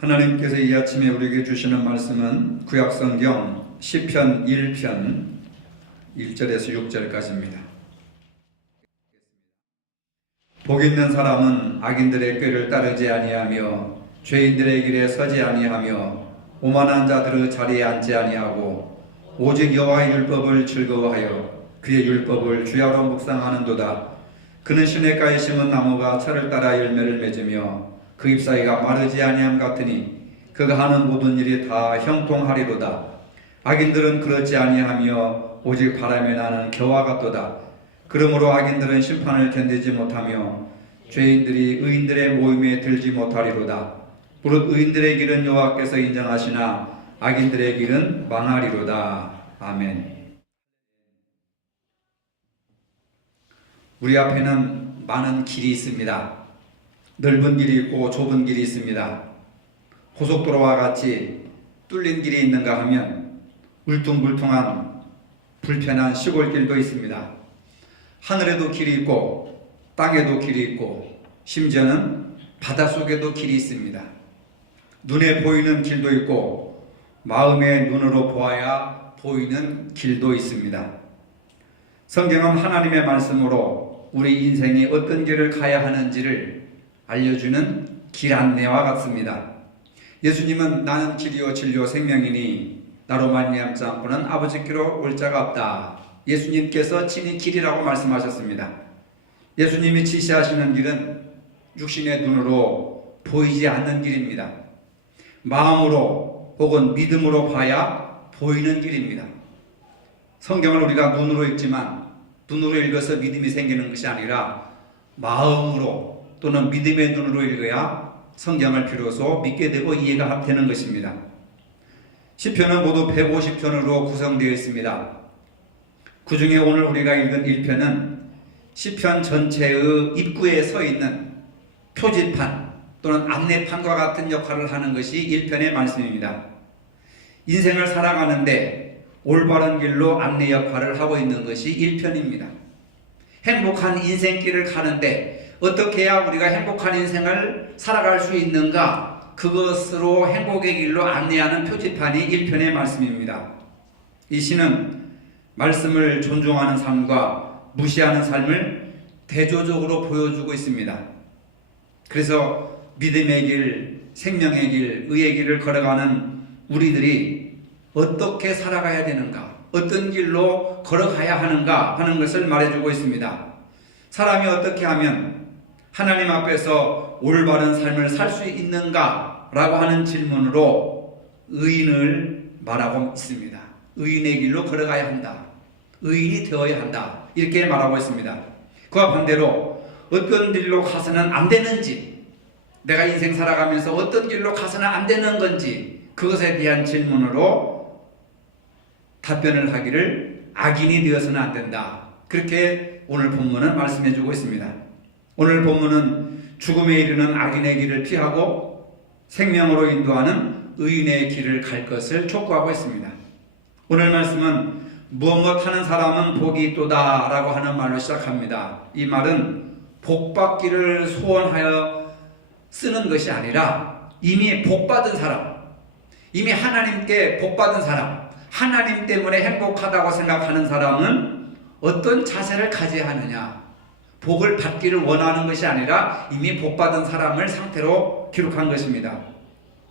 하나님께서 이 아침에 우리에게 주시는 말씀은 구약성경 시편 1편 1절에서 6절까지입니다. 복 있는 사람은 악인들의 꾀를 따르지 아니하며 죄인들의 길에 서지 아니하며 오만한 자들의 자리에 앉지 아니하고 오직 여호와의 율법을 즐거워하여 그의 율법을 주야로 묵상하는도다. 그는 시냇가에 심은 나무가 철을 따라 열매를 맺으며 그 잎사귀가 마르지 아니함 같으니 그가 하는 모든 일이 다 형통하리로다. 악인들은 그렇지 아니하며 오직 바람에 나는 겨와 같도다. 그러므로 악인들은 심판을 견디지 못하며 죄인들이 의인들의 모임에 들지 못하리로다. 무릇 의인들의 길은 여호와께서 인정하시나 악인들의 길은 망하리로다. 아멘. 우리 앞에는 많은 길이 있습니다. 넓은 길이 있고 좁은 길이 있습니다. 고속도로와 같이 뚫린 길이 있는가 하면 울퉁불퉁한 불편한 시골길도 있습니다. 하늘에도 길이 있고 땅에도 길이 있고 심지어는 바닷속에도 길이 있습니다. 눈에 보이는 길도 있고 마음의 눈으로 보아야 보이는 길도 있습니다. 성경은 하나님의 말씀으로 우리 인생이 어떤 길을 가야 하는지를 알려주는 길 안내와 같습니다. 예수님은 나는 길이요 진리요 생명이니 나로 말미암지 않고는 아버지께로 올 자가 없다. 예수님께서 친히 길이라고 말씀하셨습니다. 예수님이 지시하시는 길은 육신의 눈으로 보이지 않는 길입니다. 마음으로 혹은 믿음으로 봐야 보이는 길입니다. 성경을 우리가 눈으로 읽지만 눈으로 읽어서 믿음이 생기는 것이 아니라 마음으로 또는 믿음의 눈으로 읽어야 성경을 비로소 믿게 되고 이해가 되는 것입니다. 시편은 모두 150편으로 구성되어 있습니다. 그 중에 오늘 우리가 읽은 1편은 시편 전체의 입구에 서 있는 표지판 또는 안내판과 같은 역할을 하는 것이 1편의 말씀입니다. 인생을 살아가는데 올바른 길로 안내 역할을 하고 있는 것이 1편입니다. 행복한 인생길을 가는데 어떻게 해야 우리가 행복한 인생을 살아갈 수 있는가, 그것으로 행복의 길로 안내하는 표지판이 1편의 말씀입니다. 이 시는 말씀을 존중하는 삶과 무시하는 삶을 대조적으로 보여주고 있습니다. 그래서 믿음의 길, 생명의 길, 의의 길을 걸어가는 우리들이 어떻게 살아가야 되는가, 어떤 길로 걸어가야 하는가 하는 것을 말해주고 있습니다. 사람이 어떻게 하면 하나님 앞에서 올바른 삶을 살 수 있는가 라고 하는 질문으로 의인을 말하고 있습니다. 의인의 길로 걸어가야 한다. 의인이 되어야 한다. 이렇게 말하고 있습니다. 그와 반대로 어떤 길로 가서는 안 되는지, 내가 인생 살아가면서 어떤 길로 가서는 안 되는 건지, 그것에 대한 질문으로 답변을 하기를 악인이 되어서는 안 된다. 그렇게 오늘 본문은 말씀해 주고 있습니다. 오늘 본문은 죽음에 이르는 악인의 길을 피하고 생명으로 인도하는 의인의 길을 갈 것을 촉구하고 있습니다. 오늘 말씀은 무엇 하는 사람은 복이 있도다 라고 하는 말로 시작합니다. 이 말은 복받기를 소원하여 쓰는 것이 아니라 이미 복받은 사람, 이미 하나님께 복받은 사람, 하나님 때문에 행복하다고 생각하는 사람은 어떤 자세를 가져야 하느냐, 복을 받기를 원하는 것이 아니라 이미 복받은 사람을 상태로 기록한 것입니다.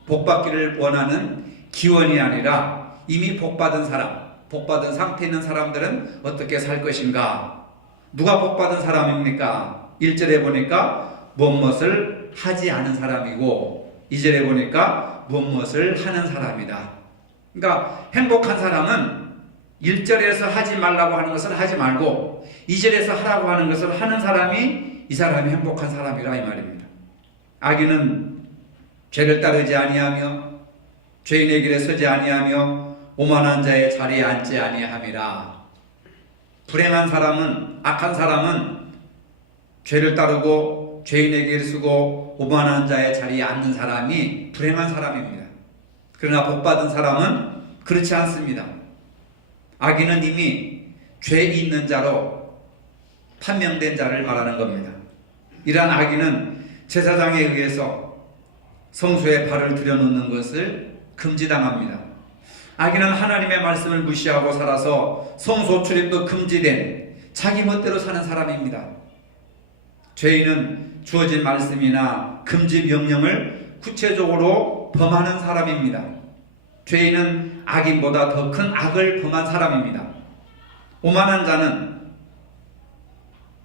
복받기를 원하는 기원이 아니라 이미 복받은 사람, 복받은 상태에 있는 사람들은 어떻게 살 것인가? 누가 복받은 사람입니까? 1절에 보니까 무엇을 하지 않은 사람이고 2절에 보니까 무엇을 하는 사람이다. 그러니까 행복한 사람은 1절에서 하지 말라고 하는 것을 하지 말고 2절에서 하라고 하는 것을 하는 사람이, 이 사람이 행복한 사람이라 이 말입니다. 악인은 죄를 따르지 아니하며 죄인의 길에 서지 아니하며 오만한 자의 자리에 앉지 아니함이라. 불행한 사람은, 악한 사람은 죄를 따르고 죄인의 길을 쓰고 오만한 자의 자리에 앉는 사람이 불행한 사람입니다. 그러나 복받은 사람은 그렇지 않습니다. 악인은 이미 죄 있는 자로 판명된 자를 말하는 겁니다. 이러한 악인은 제사장에 의해서 성소에 발을 들여놓는 것을 금지당합니다. 악인은 하나님의 말씀을 무시하고 살아서 성소 출입도 금지된 자기 멋대로 사는 사람입니다. 죄인은 주어진 말씀이나 금지 명령을 구체적으로 범하는 사람입니다. 죄인은 악인보다 더 큰 악을 범한 사람입니다. 오만한 자는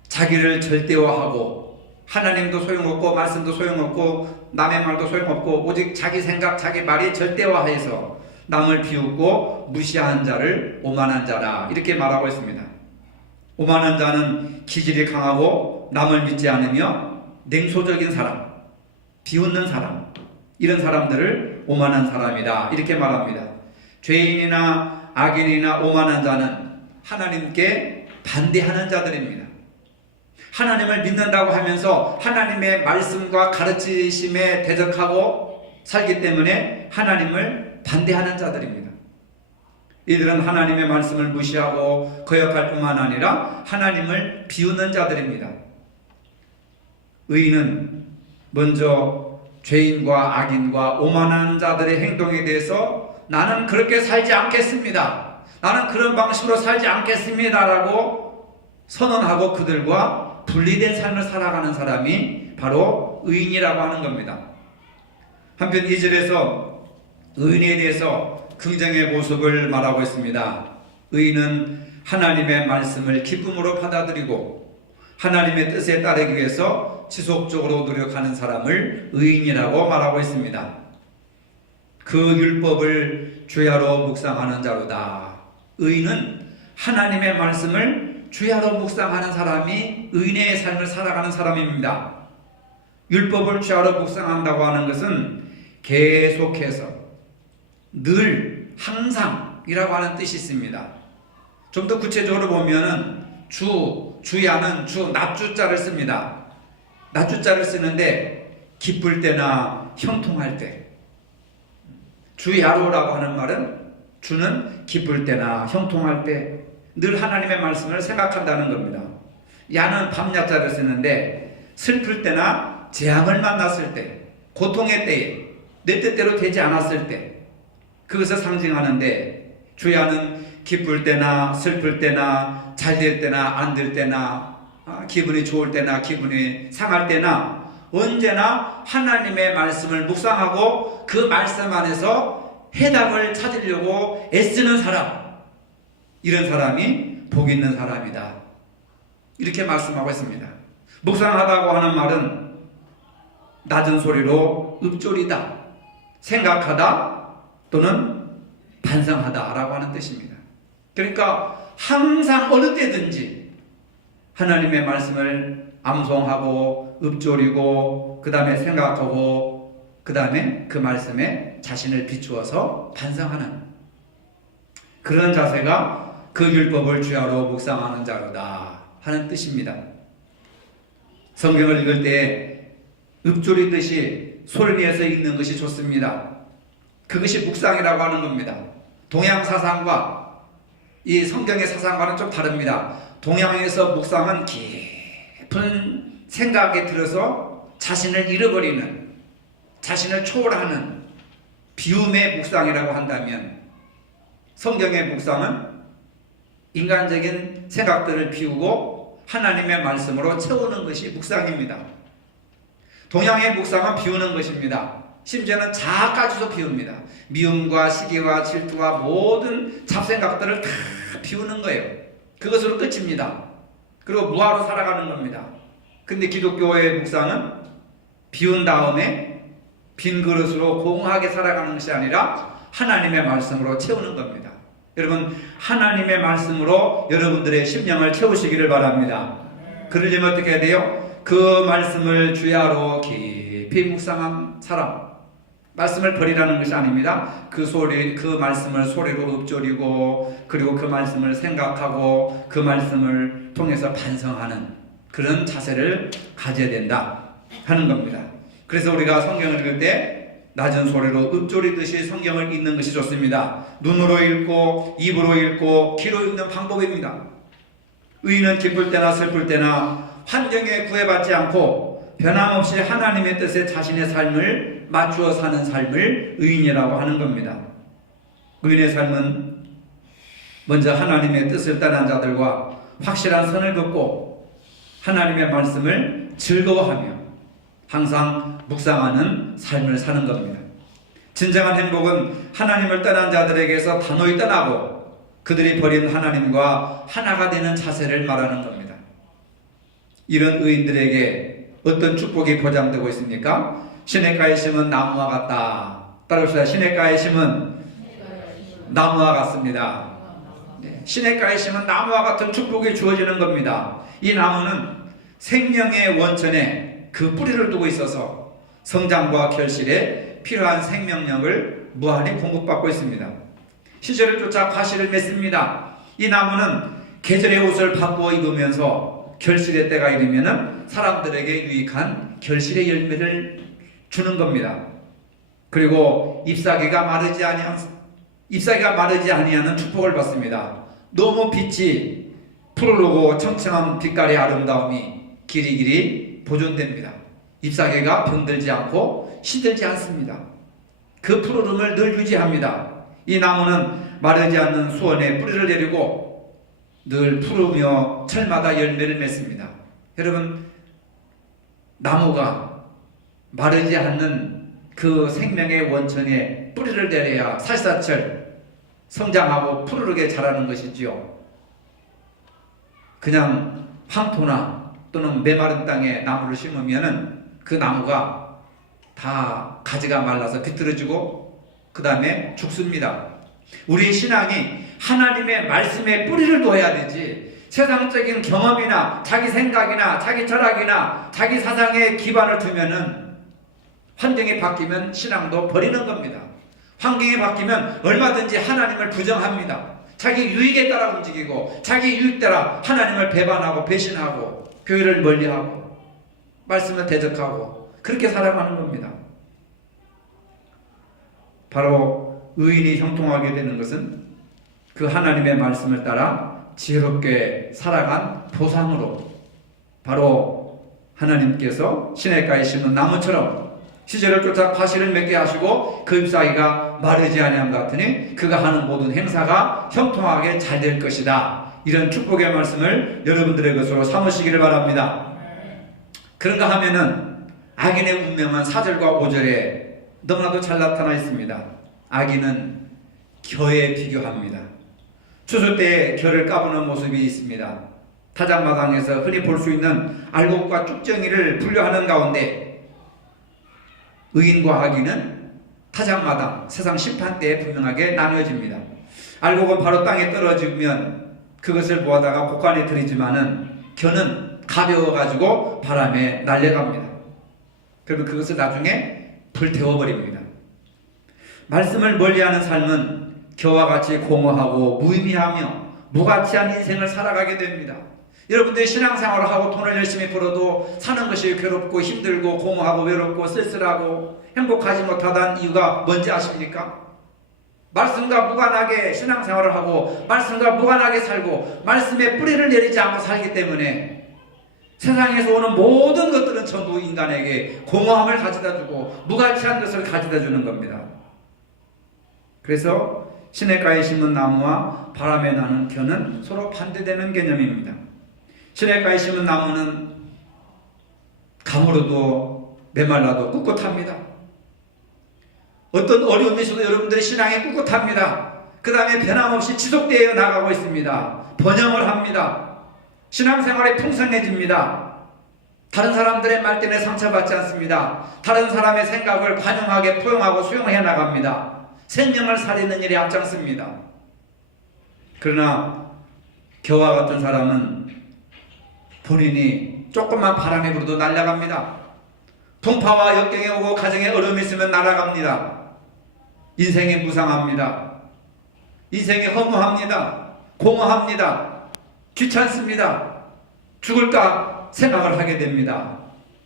자기를 절대화하고 하나님도 소용없고 말씀도 소용없고 남의 말도 소용없고 오직 자기 생각 자기 말이 절대화해서 남을 비웃고 무시한 자를 오만한 자라 이렇게 말하고 있습니다. 오만한 자는 기질이 강하고 남을 믿지 않으며 냉소적인 사람, 비웃는 사람, 이런 사람들을 오만한 사람이다 이렇게 말합니다. 죄인이나 악인이나 오만한 자는 하나님께 반대하는 자들입니다. 하나님을 믿는다고 하면서 하나님의 말씀과 가르치심에 대적하고 살기 때문에 하나님을 반대하는 자들입니다. 이들은 하나님의 말씀을 무시하고 거역할 뿐만 아니라 하나님을 비웃는 자들입니다. 의인은 먼저 죄인과 악인과 오만한 자들의 행동에 대해서 나는 그렇게 살지 않겠습니다. 나는 그런 방식으로 살지 않겠습니다 라고 선언하고 그들과 분리된 삶을 살아가는 사람이 바로 의인이라고 하는 겁니다. 한편 2절에서 의인에 대해서 긍정의 모습을 말하고 있습니다. 의인은 하나님의 말씀을 기쁨으로 받아들이고 하나님의 뜻에 따르기 위해서 지속적으로 노력하는 사람을 의인이라고 말하고 있습니다. 그 율법을 주야로 묵상하는 자로다. 의인은 하나님의 말씀을 주야로 묵상하는 사람이 의인의 삶을 살아가는 사람입니다. 율법을 주야로 묵상한다고 하는 것은 계속해서 늘 항상이라고 하는 뜻이 있습니다. 좀 더 구체적으로 보면은 주야는 낫주자를 씁니다. 낫주자를 쓰는데 기쁠 때나 형통할 때, 주야로라고 하는 말은 주는 기쁠 때나 형통할 때 늘 하나님의 말씀을 생각한다는 겁니다. 야는 밤야자를 쓰는데 슬플 때나 재앙을 만났을 때, 고통의 때에 내 뜻대로 되지 않았을 때 그것을 상징하는데, 주야는 기쁠 때나 슬플 때나 잘 될 때나 안 될 때나 기분이 좋을 때나 기분이 상할 때나 언제나 하나님의 말씀을 묵상하고 그 말씀 안에서 해답을 찾으려고 애쓰는 사람, 이런 사람이 복 있는 사람이다 이렇게 말씀하고 있습니다. 묵상하다고 하는 말은 낮은 소리로 읊조리다, 생각하다 또는 반성하다 라고 하는 뜻입니다. 그러니까 항상 어느 때든지 하나님의 말씀을 암송하고 읊조리고 그 다음에 생각하고 그 다음에 그 말씀에 자신을 비추어서 반성하는 그런 자세가 그 율법을 주야로 묵상하는 자로다 하는 뜻입니다. 성경을 읽을 때 읊조리듯이 소리내서 읽는 것이 좋습니다. 그것이 묵상이라고 하는 겁니다. 동양 사상과 이 성경의 사상과는 좀 다릅니다. 동양에서 묵상은 깊은 생각에 들어서 자신을 잃어버리는, 자신을 초월하는 비움의 묵상이라고 한다면, 성경의 묵상은 인간적인 생각들을 비우고 하나님의 말씀으로 채우는 것이 묵상입니다. 동양의 묵상은 비우는 것입니다. 심지어는 자아까지도 비웁니다. 미움과 시기와 질투와 모든 잡생각들을 다 비우는 거예요. 그것으로 끝입니다. 그리고 무하로 살아가는 겁니다. 근데 기독교의 묵상은 비운 다음에 빈 그릇으로 공허하게 살아가는 것이 아니라 하나님의 말씀으로 채우는 겁니다. 여러분, 하나님의 말씀으로 여러분들의 심령을 채우시기를 바랍니다. 그러려면 어떻게 해야 돼요? 그 말씀을 주야로 깊이 묵상한 사람, 말씀을 버리라는 것이 아닙니다. 그 말씀을 소리로 읊조리고 그리고 그 말씀을 생각하고 그 말씀을 통해서 반성하는 그런 자세를 가져야 된다 하는 겁니다. 그래서 우리가 성경을 읽을 때 낮은 소리로 읊조리듯이 성경을 읽는 것이 좋습니다. 눈으로 읽고 입으로 읽고 귀로 읽는 방법입니다. 의인은 기쁠 때나 슬플 때나 환경에 구애받지 않고 변함없이 하나님의 뜻에 자신의 삶을 맞추어 사는 삶을 의인이라고 하는 겁니다. 의인의 삶은 먼저 하나님의 뜻을 따른 자들과 확실한 선을 긋고 하나님의 말씀을 즐거워하며 항상 묵상하는 삶을 사는 겁니다. 진정한 행복은 하나님을 떠난 자들에게서 단호히 떠나고 그들이 버린 하나님과 하나가 되는 자세를 말하는 겁니다. 이런 의인들에게 어떤 축복이 보장되고 있습니까? 시냇가에 심은 나무와 같다. 따라합시다. 시냇가에 심은 나무와 같습니다. 시냇가에 심은 나무와 같은 축복이 주어지는 겁니다. 이 나무는 생명의 원천에 그 뿌리를 두고 있어서 성장과 결실에 필요한 생명력을 무한히 공급받고 있습니다. 시절을 쫓아 과실을 맺습니다. 이 나무는 계절의 옷을 바꾸어 입으면서 결실의 때가 이르면 사람들에게 유익한 결실의 열매를 주는 겁니다. 그리고 잎사귀가 마르지 아니하는 축복을 받습니다. 너무 빛이 푸르르고 청청한 빛깔의 아름다움이 길이길이 보존됩니다. 잎사귀가 병들지 않고 시들지 않습니다. 그 푸르름을 늘 유지합니다. 이 나무는 마르지 않는 수원에 뿌리를 내리고 늘 푸르며 철마다 열매를 맺습니다. 여러분, 나무가 마르지 않는 그 생명의 원천에 뿌리를 내려야 살사철 성장하고 푸르르게 자라는 것이지요. 그냥 황토나 또는 메마른 땅에 나무를 심으면은 그 나무가 다 가지가 말라서 비틀어지고 그 다음에 죽습니다. 우리 신앙이 하나님의 말씀에 뿌리를 둬야 되지, 세상적인 경험이나 자기 생각이나 자기 철학이나 자기 사상에 기반을 두면은 환경이 바뀌면 신앙도 버리는 겁니다. 환경이 바뀌면 얼마든지 하나님을 부정합니다. 자기 유익에 따라 움직이고 자기 유익 따라 하나님을 배반하고 배신하고 교회를 멀리하고 말씀을 대적하고 그렇게 살아가는 겁니다. 바로 의인이 형통하게 되는 것은 그 하나님의 말씀을 따라 지혜롭게 살아간 보상으로 바로 하나님께서 시냇가에 심은 나무처럼 시절을 쫓아 과실을 맺게 하시고 그 잎사귀가 마르지 아니함 같으니 그가 하는 모든 행사가 형통하게 잘 될 것이다. 이런 축복의 말씀을 여러분들의 것으로 삼으시기를 바랍니다. 그런가 하면은 악인의 운명은 4절과 5절에 너무나도 잘 나타나 있습니다. 악인은 겨에 비교합니다. 추수 때에 겨를 까부는 모습이 있습니다. 타작마당에서 흔히 볼 수 있는 알곡과 쭉정이를 분류하는 가운데 의인과 악인은 타작마당, 세상 심판대에 분명하게 나뉘어집니다. 알곡은 바로 땅에 떨어지면 그것을 보아다가 곡간에 들이지만은 겨는 가벼워가지고 바람에 날려갑니다. 그러면 그것을 나중에 불태워버립니다. 말씀을 멀리하는 삶은 겨와 같이 공허하고 무의미하며 무가치한 인생을 살아가게 됩니다. 여러분들이 신앙생활을 하고 돈을 열심히 벌어도 사는 것이 괴롭고 힘들고 공허하고 외롭고 쓸쓸하고 행복하지 못하다는 이유가 뭔지 아십니까? 말씀과 무관하게 신앙생활을 하고 말씀과 무관하게 살고 말씀에 뿌리를 내리지 않고 살기 때문에 세상에서 오는 모든 것들은 전부 인간에게 공허함을 가져다주고 무가치한 것을 가져다주는 겁니다. 그래서 시냇가에 심은 나무와 바람에 나는 겨는 서로 반대되는 개념입니다. 시냇가에 심은 나무는 가물어도 메말라도 꿋꿋합니다. 어떤 어려움이 있어도 여러분들의 신앙이 꿋꿋합니다. 그 다음에 변함없이 지속되어 나가고 있습니다. 번영을 합니다. 신앙생활에 풍성해집니다. 다른 사람들의 말 때문에 상처받지 않습니다. 다른 사람의 생각을 반영하게 포용하고 수용해 나갑니다. 생명을 살리는 일에 앞장섭니다. 그러나 겨와 같은 사람은 본인이 조금만 바람이 불어도 날아갑니다. 풍파와 역경이 오고 가정에 어려움이 있으면 날아갑니다. 인생이 무상합니다. 인생이 허무합니다. 공허합니다. 귀찮습니다. 죽을까 생각을 하게 됩니다.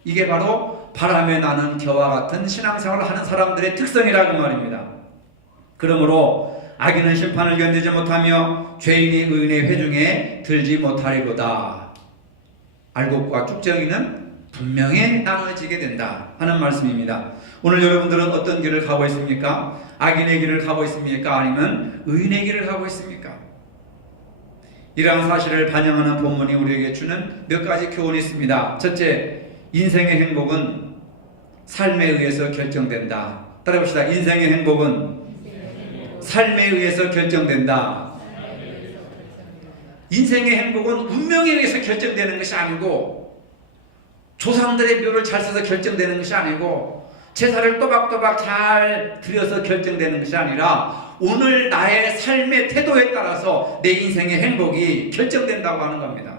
이게 바로 바람에 나는 겨와 같은 신앙생활을 하는 사람들의 특성이라고 말입니다. 그러므로 악인은 심판을 견디지 못하며 죄인이 의인의 회중에 들지 못하리로다. 알곡과 쭉정이는 분명히 나눠지게 된다 하는 말씀입니다. 오늘 여러분들은 어떤 길을 가고 있습니까? 악인의 길을 가고 있습니까? 아니면 의인의 길을 가고 있습니까? 이러한 사실을 반영하는 본문이 우리에게 주는 몇 가지 교훈이 있습니다. 첫째, 인생의 행복은 삶에 의해서 결정된다. 따라해봅시다. 인생의 행복은 삶에 의해서 결정된다. 인생의 행복은 운명에 의해서 결정되는 것이 아니고, 조상들의 묘를 잘 써서 결정되는 것이 아니고, 제사를 또박또박 잘 드려서 결정되는 것이 아니라 오늘 나의 삶의 태도에 따라서 내 인생의 행복이 결정된다고 하는 겁니다.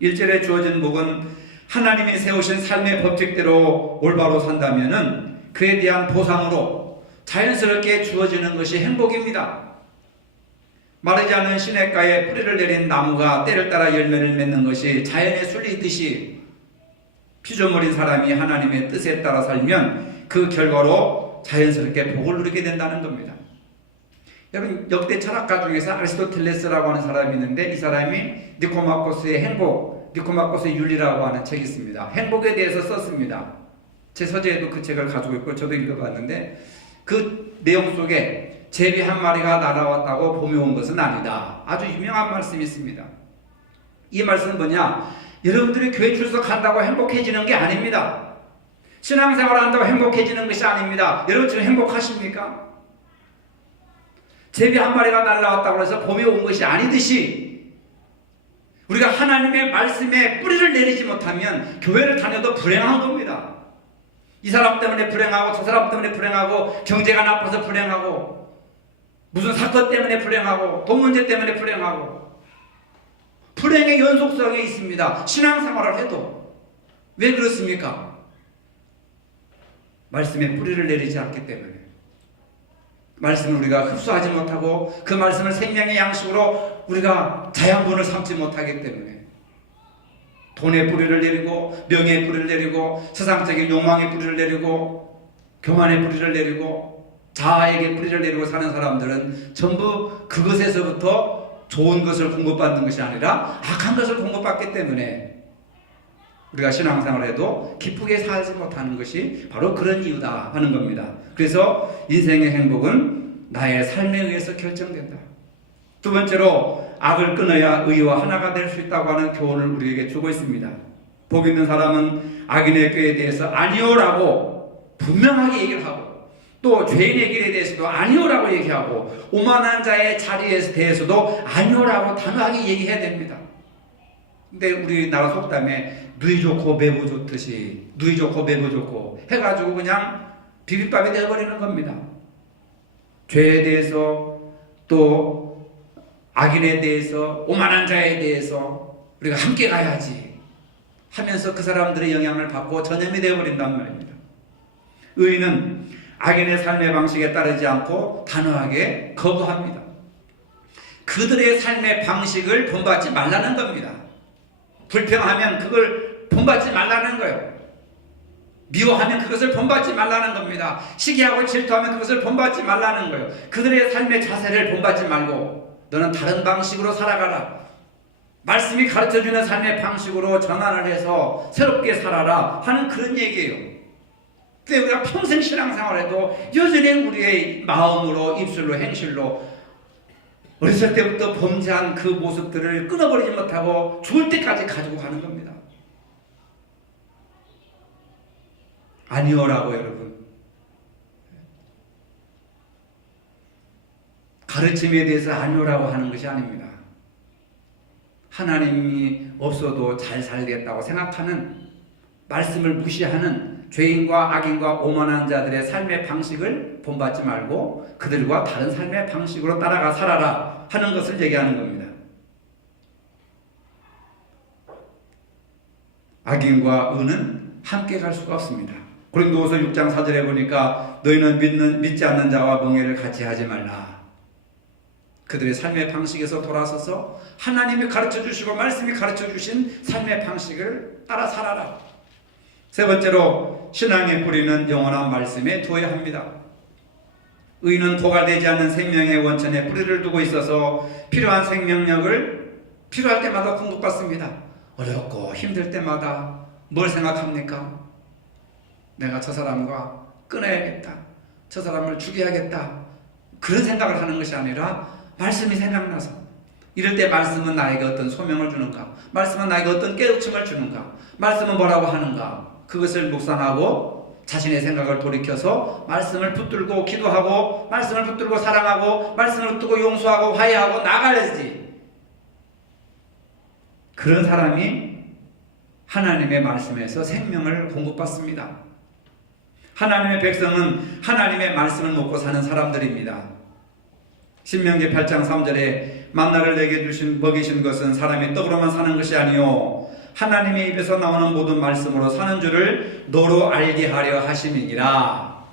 1절에 주어진 복은 하나님이 세우신 삶의 법칙대로 올바로 산다면은 그에 대한 보상으로 자연스럽게 주어지는 것이 행복입니다. 마르지 않은 시냇가에 뿌리를 내린 나무가 때를 따라 열매를 맺는 것이 자연의 순리이듯이 피조물인 사람이 하나님의 뜻에 따라 살면 그 결과로 자연스럽게 복을 누리게 된다는 겁니다. 여러분, 역대 철학가 중에서 아리스토텔레스라고 하는 사람이 있는데, 이 사람이 니코마코스의 행복, 니코마코스의 윤리라고 하는 책이 있습니다. 행복에 대해서 썼습니다. 제 서재에도 그 책을 가지고 있고 저도 읽어봤는데, 그 내용 속에 제비 한 마리가 날아왔다고 봄이 온 것은 아니다. 아주 유명한 말씀이 있습니다. 이 말씀은 뭐냐? 여러분들이 교회 출석한다고 행복해지는 게 아닙니다. 신앙생활을 한다고 행복해지는 것이 아닙니다. 여러분 지금 행복하십니까? 제비 한 마리가 날아왔다고 해서 봄이 온 것이 아니듯이, 우리가 하나님의 말씀에 뿌리를 내리지 못하면 교회를 다녀도 불행한 겁니다. 이 사람 때문에 불행하고 저 사람 때문에 불행하고, 경제가 나빠서 불행하고, 무슨 사건 때문에 불행하고, 돈 문제 때문에 불행하고, 불행의 연속성이 있습니다. 신앙생활을 해도. 왜 그렇습니까? 말씀에 뿌리를 내리지 않기 때문에. 말씀을 우리가 흡수하지 못하고 그 말씀을 생명의 양식으로 우리가 자양분을 삼지 못하기 때문에, 돈의 뿌리를 내리고 명예의 뿌리를 내리고 세상적인 욕망의 뿌리를 내리고 교만의 뿌리를 내리고 자아에게 뿌리를 내리고 사는 사람들은 전부 그것에서부터 좋은 것을 공급받는 것이 아니라 악한 것을 공급받기 때문에 우리가 신앙생활을 해도 기쁘게 살지 못하는 것이 바로 그런 이유다 하는 겁니다. 그래서 인생의 행복은 나의 삶에 의해서 결정된다. 두 번째로, 악을 끊어야 의와 하나가 될 수 있다고 하는 교훈을 우리에게 주고 있습니다. 복 있는 사람은 악인의 꾀에 대해서 아니오라고 분명하게 얘기를 하고, 또 죄인의 길에 대해서도 아니오라고 얘기하고, 오만한 자의 자리에 대해서도 아니오라고 단호하게 얘기해야 됩니다. 근데 우리나라 속담에 누이 좋고 매부 좋듯이 누이 좋고 매부 좋고 해가지고 그냥 비빔밥이 되어버리는 겁니다. 죄에 대해서, 또 악인에 대해서, 오만한 자에 대해서 우리가 함께 가야지 하면서 그 사람들의 영향을 받고 전염이 되어버린단 말입니다. 의인은 악인의 삶의 방식에 따르지 않고 단호하게 거부합니다. 그들의 삶의 방식을 본받지 말라는 겁니다. 불평하면 그걸 본받지 말라는 거예요. 미워하면 그것을 본받지 말라는 겁니다. 시기하고 질투하면 그것을 본받지 말라는 거예요. 그들의 삶의 자세를 본받지 말고 너는 다른 방식으로 살아가라. 말씀이 가르쳐주는 삶의 방식으로 전환을 해서 새롭게 살아라 하는 그런 얘기예요. 근데 우리가 평생 신앙생활해도 여전히 우리의 마음으로, 입술로, 행실로 어렸을 때부터 범죄한 그 모습들을 끊어버리지 못하고 죽을 때까지 가지고 가는 겁니다. 아니오라고 여러분. 가르침에 대해서 아니오라고 하는 것이 아닙니다. 하나님이 없어도 잘 살겠다고 생각하는, 말씀을 무시하는 죄인과 악인과 오만한 자들의 삶의 방식을 본받지 말고 그들과 다른 삶의 방식으로 따라가 살아라 하는 것을 얘기하는 겁니다. 악인과 의는 함께 갈 수가 없습니다. 고린도후서 6장 4절에 보니까 너희는 믿지 않는 자와 멍해를 같이 하지 말라. 그들의 삶의 방식에서 돌아서서 하나님이 가르쳐주시고 말씀이 가르쳐주신 삶의 방식을 따라 살아라. 세 번째로, 신앙의 뿌리는 영원한 말씀에 두어야 합니다. 의인은 고갈되지 않는 생명의 원천에 뿌리를 두고 있어서 필요한 생명력을 필요할 때마다 공급받습니다. 어렵고 힘들 때마다, 뭘 생각합니까? 내가 저 사람과 끊어야겠다. 저 사람을 죽여야겠다. 그런 생각을 하는 것이 아니라 말씀이 생각나서, 이럴 때 말씀은 나에게 어떤 소명을 주는가? 말씀은 나에게 어떤 깨우침을 주는가? 말씀은 뭐라고 하는가? 그것을 묵상하고 자신의 생각을 돌이켜서 말씀을 붙들고 기도하고, 말씀을 붙들고 사랑하고, 말씀을 붙들고 용서하고 화해하고 나가야지. 그런 사람이 하나님의 말씀에서 생명을 공급받습니다. 하나님의 백성은 하나님의 말씀을 먹고 사는 사람들입니다. 신명기 8장 3절에 만나를 내게 먹이신 것은 사람의 떡으로만 사는 것이 아니요 하나님의 입에서 나오는 모든 말씀으로 사는 줄을 너로 알게 하려 하심이니라.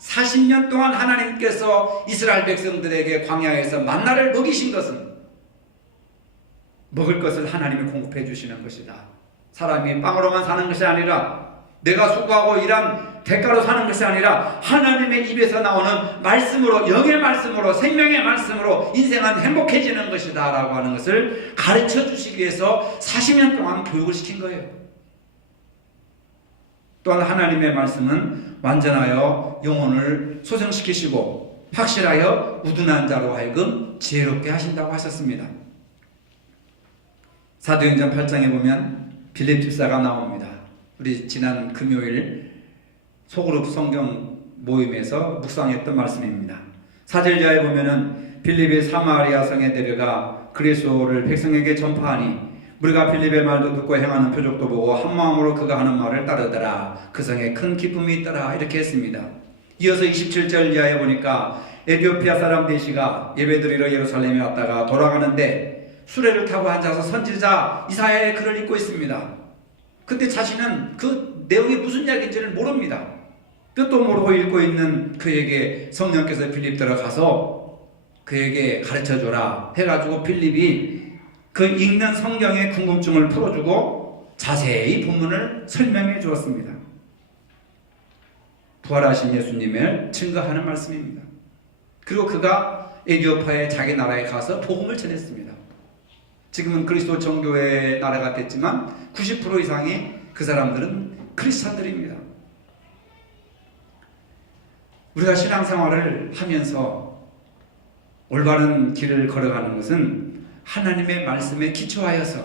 40년 동안 하나님께서 이스라엘 백성들에게 광야에서 만나를 먹이신 것은 먹을 것을 하나님이 공급해 주시는 것이다. 사람이 빵으로만 사는 것이 아니라, 내가 수고하고 일한 대가로 사는 것이 아니라 하나님의 입에서 나오는 말씀으로, 영의 말씀으로, 생명의 말씀으로 인생은 행복해지는 것이다 라고 하는 것을 가르쳐 주시기 위해서 40년 동안 교육을 시킨 거예요. 또한 하나님의 말씀은 완전하여 영혼을 소생시키시고 확실하여 우둔한 자로 하여금 지혜롭게 하신다고 하셨습니다. 사도행전 8장에 보면 빌립 집사가 나옵니다. 우리 지난 금요일 소그룹 성경 모임에서 묵상했던 말씀입니다. 4절자에 보면은 빌립이 사마리아 성에 내려가 그리스도를 백성에게 전파하니 우리가 빌립의 말도 듣고 행하는 표적도 보고 한 마음으로 그가 하는 말을 따르더라. 그 성에 큰 기쁨이 있더라. 이렇게 했습니다. 이어서 27절 이하에 보니까 에티오피아 사람 대시가 예배드리러 예루살렘에 왔다가 돌아가는데 수레를 타고 앉아서 선지자 이사야의 글을 읽고 있습니다. 근데 자신은 그 내용이 무슨 이야기인지를 모릅니다. 뜻도 모르고 읽고 있는 그에게 성령께서 빌립 들어가서 그에게 가르쳐줘라 해가지고 빌립이 그 읽는 성경의 궁금증을 풀어주고 자세히 본문을 설명해 주었습니다. 부활하신 예수님을 증거하는 말씀입니다. 그리고 그가 에티오피아의 자기 나라에 가서 복음을 전했습니다. 지금은 그리스도 정교의 나라가 됐지만 90% 이상이 그 사람들은 크리스찬들입니다. 우리가 신앙생활을 하면서 올바른 길을 걸어가는 것은 하나님의 말씀에 기초하여서,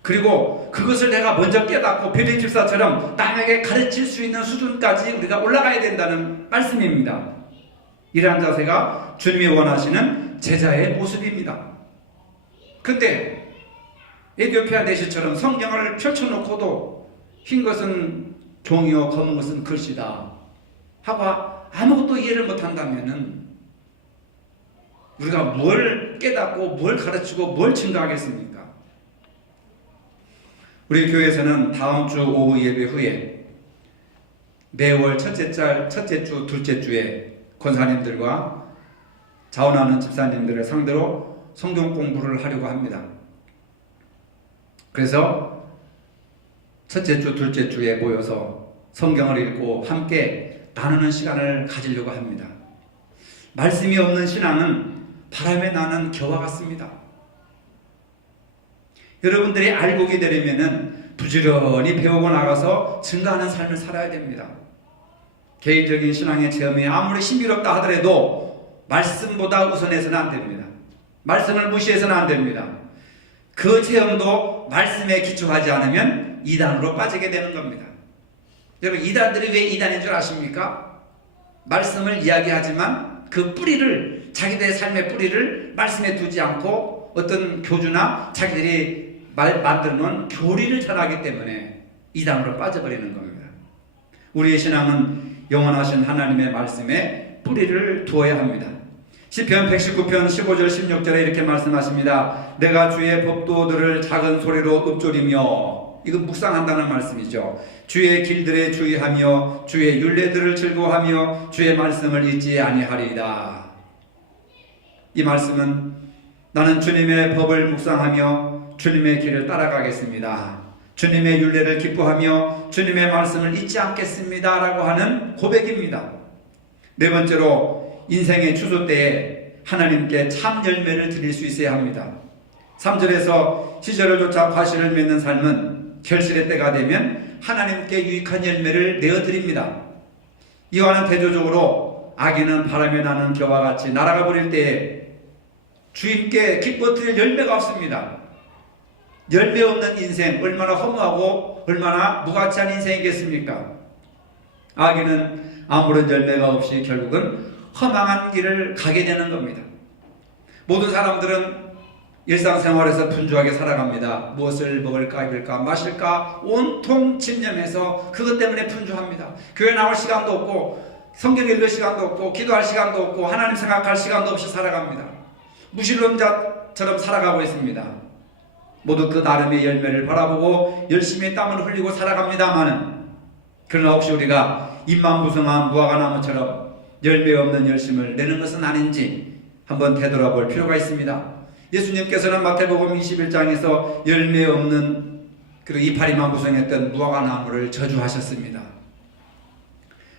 그리고 그것을 내가 먼저 깨닫고 빌립 집사처럼 남에게 가르칠 수 있는 수준까지 우리가 올라가야 된다는 말씀입니다. 이러한 자세가 주님이 원하시는 제자의 모습입니다. 근데 에티오피아 내시처럼 성경을 펼쳐놓고도 흰 것은 종이요 검은 것은 글씨다 하고 아무것도 이해를 못한다면 우리가 뭘 깨닫고 뭘 가르치고 뭘 증거하겠습니까? 우리 교회에서는 다음 주 오후 예배 후에 매월 첫째 주, 둘째 주에 권사님들과 자원하는 집사님들을 상대로 성경 공부를 하려고 합니다. 그래서 첫째 주, 둘째 주에 모여서 성경을 읽고 함께 나누는 시간을 가지려고 합니다. 말씀이 없는 신앙은 바람에 나는 겨와 같습니다. 여러분들이 알고게 되려면 부지런히 배우고 나가서 증거하는 삶을 살아야 됩니다. 개인적인 신앙의 체험이 아무리 신비롭다 하더라도 말씀보다 우선해서는 안 됩니다. 말씀을 무시해서는 안 됩니다. 그 체험도 말씀에 기초하지 않으면 이단으로 빠지게 되는 겁니다. 여러분, 이단들이 왜 이단인 줄 아십니까? 말씀을 이야기하지만 그 뿌리를, 자기들의 삶의 뿌리를 말씀에 두지 않고 어떤 교주나 자기들이 만들어 놓은 교리를 전하기 때문에 이단으로 빠져버리는 겁니다. 우리의 신앙은 영원하신 하나님의 말씀에 뿌리를 두어야 합니다. 시편 119편 15절 16절에 이렇게 말씀하십니다. 내가 주의 법도들을 작은 소리로 읊조리며, 이거 묵상한다는 말씀이죠. 주의 길들에 주의하며 주의 율례들을 즐거워하며 주의 말씀을 잊지 아니하리이다. 이 말씀은 나는 주님의 법을 묵상하며 주님의 길을 따라가겠습니다. 주님의 율례를 기뻐하며 주님의 말씀을 잊지 않겠습니다 라고 하는 고백입니다. 네 번째로, 인생의 추수 때에 하나님께 참 열매를 드릴 수 있어야 합니다. 3절에서 시절을 쫓아 과실을 맺는 삶은 결실의 때가 되면 하나님께 유익한 열매를 내어드립니다. 이와는 대조적으로 악인은 바람에 나는 겨와 같이 날아가 버릴 때에 주인께 기뻐 드릴 열매가 없습니다. 열매 없는 인생 얼마나 허무하고 얼마나 무가치한 인생이겠습니까? 악인은 아무런 열매가 없이 결국은 허망한 길을 가게 되는 겁니다. 모든 사람들은 일상생활에서 분주하게 살아갑니다. 무엇을 먹을까 입을까 마실까 온통 집념해서 그것 때문에 분주합니다. 교회 나올 시간도 없고 성경 읽을 시간도 없고 기도할 시간도 없고 하나님 생각할 시간도 없이 살아갑니다. 무신론자처럼 살아가고 있습니다. 모두 그 나름의 열매를 바라보고 열심히 땀을 흘리고 살아갑니다마는, 그러나 혹시 우리가 입만무성한 무화과나무처럼 열매 없는 열심을 내는 것은 아닌지 한번 되돌아볼 필요가 있습니다. 예수님께서는 마태복음 21장에서 열매 없는 그리고 이파리만 무성했던 무화과나무를 저주하셨습니다.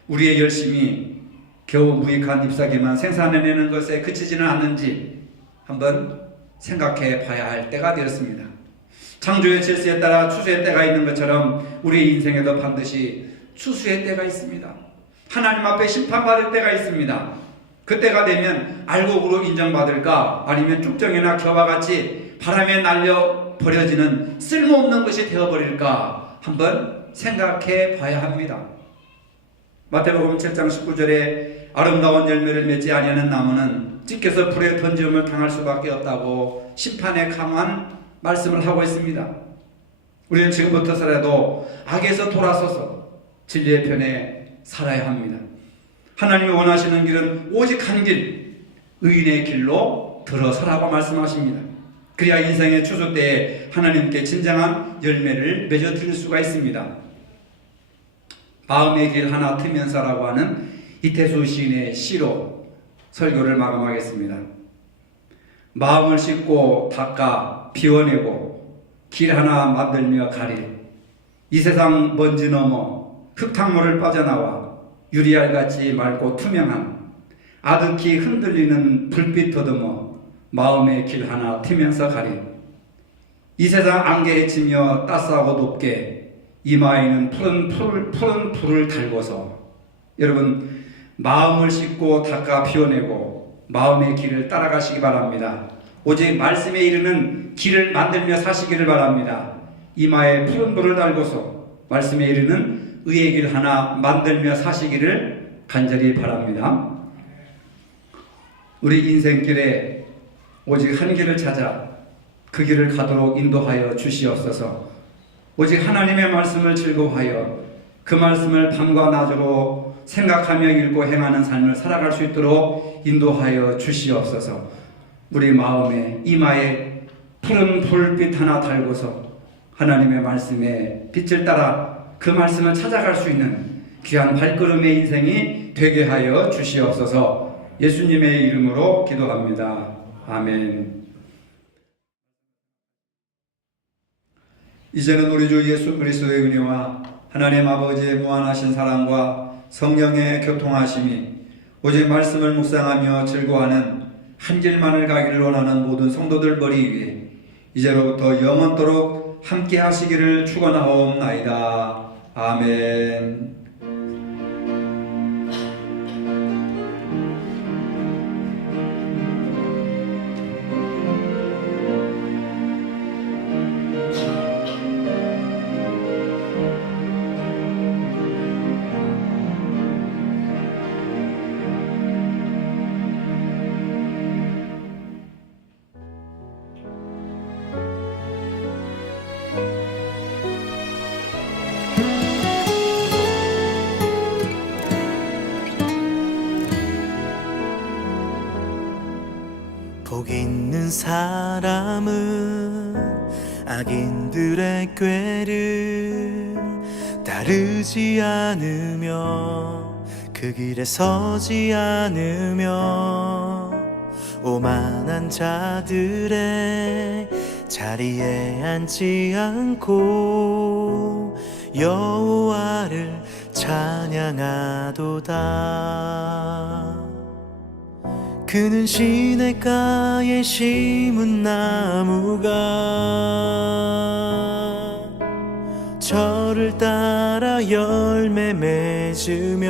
우리의 열심이 겨우 무익한 잎사귀만 생산해내는 것에 그치지는 않는지 한번 생각해 봐야 할 때가 되었습니다. 창조의 질서에 따라 추수의 때가 있는 것처럼 우리 인생에도 반드시 추수의 때가 있습니다. 하나님 앞에 심판받을 때가 있습니다. 그때가 되면 알곡으로 인정받을까 아니면 쭉정이나 겨와 같이 바람에 날려 버려지는 쓸모없는 것이 되어버릴까 한번 생각해 봐야 합니다. 마태복음 7장 19절에 아름다운 열매를 맺지 아니하는 나무는 찢겨서 불에 던짐을 당할 수밖에 없다고 심판에 강한 말씀을 하고 있습니다. 우리는 지금부터서라도 악에서 돌아서서 진리의 편에 살아야 합니다. 하나님이 원하시는 길은 오직 한 길, 의인의 길로 들어서라고 말씀하십니다. 그래야 인생의 추수 때에 하나님께 진정한 열매를 맺어 드릴 수가 있습니다. 마음의 길 하나 트면서라고 하는 이태수 시인의 시로 설교를 마감하겠습니다. 마음을 씻고 닦아 비워내고 길 하나 만들며 가리. 이 세상 먼지 넘어 흙탕물을 빠져나와 유리알같이 맑고 투명한 아득히 흔들리는 불빛 더듬어 마음의 길 하나 트면서 가리. 이 세상 안개에 치며 따스하고 높게 이마에는 푸른 불을 달고서, 여러분 마음을 씻고 닦아 비워내고 마음의 길을 따라가시기 바랍니다. 오직 말씀에 이르는 길을 만들며 사시기를 바랍니다. 이마에 푸른 불을 달고서 말씀에 이르는 의의 길 하나 만들며 사시기를 간절히 바랍니다. 우리 인생길에 오직 한 길을 찾아 그 길을 가도록 인도하여 주시옵소서. 오직 하나님의 말씀을 즐거워하여 그 말씀을 밤과 낮으로 생각하며 읽고 행하는 삶을 살아갈 수 있도록 인도하여 주시옵소서. 우리 마음에 이마에 푸른 불빛 하나 달고서 하나님의 말씀에 빛을 따라 그 말씀을 찾아갈 수 있는 귀한 발걸음의 인생이 되게 하여 주시옵소서. 예수님의 이름으로 기도합니다. 아멘. 이제는 우리 주 예수 그리스도의 은혜와 하나님 아버지의 무한하신 사랑과 성령의 교통하심이 오직 말씀을 묵상하며 즐거워하는 한 길만을 가기를 원하는 모든 성도들 머리 위에 이제로부터 영원토록 함께 하시기를 축원하옵나이다. 아멘. 복 있는 사람은 악인들의 꾀를 따르지 않으며 그 길에 서지 않으며 오만한 자들의 자리에 앉지 않고 여호와를 찬양하도다. 그는 시냇가에 심은 나무가 저를 따라 열매 맺으며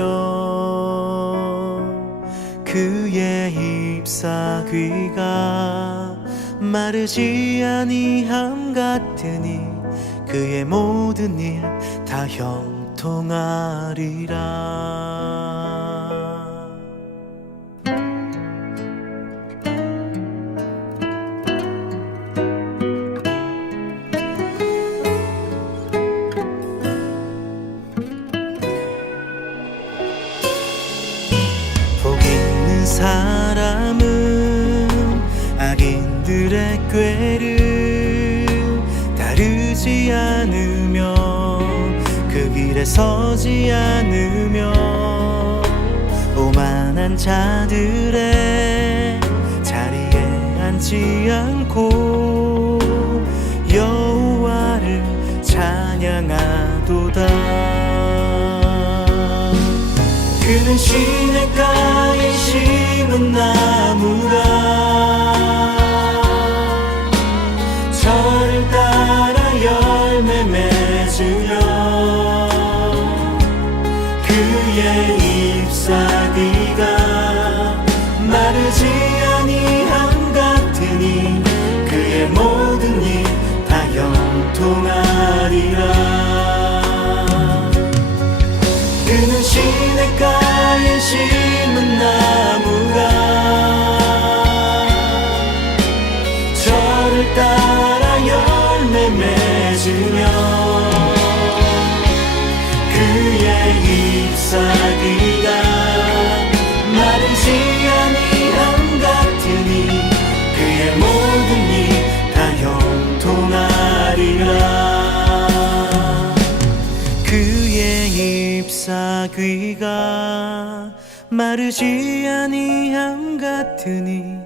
그의 잎사귀가 마르지 아니함 같으니 그의 모든 일 다 형통하리라. 복 있는 사람은 악인들의 꾀를 따르지 않으며 그 길에 서지 않으며 오만한 자들의 자리에 앉지 않고 여호와를 찬양하도다. 그는 시냇가에 심은 나무가 저를 따라 열매 맺으며 그의 잎사귀가 마르지 아니함 같으니 그의 모든 일 다 형통하리라. 그는 시냇가에 심은 나무가 저를 따라 열매 맺으며 그의 잎사귀가 마르지 아니함 같으니 그의 모든 일 다 형통하리라. 그의 잎사귀가 마르지 아니함 같으니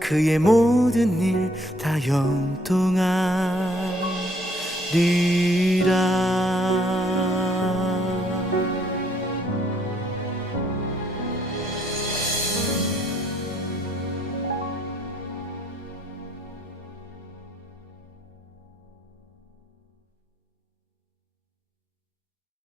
그의 모든 일 다 형통하리라.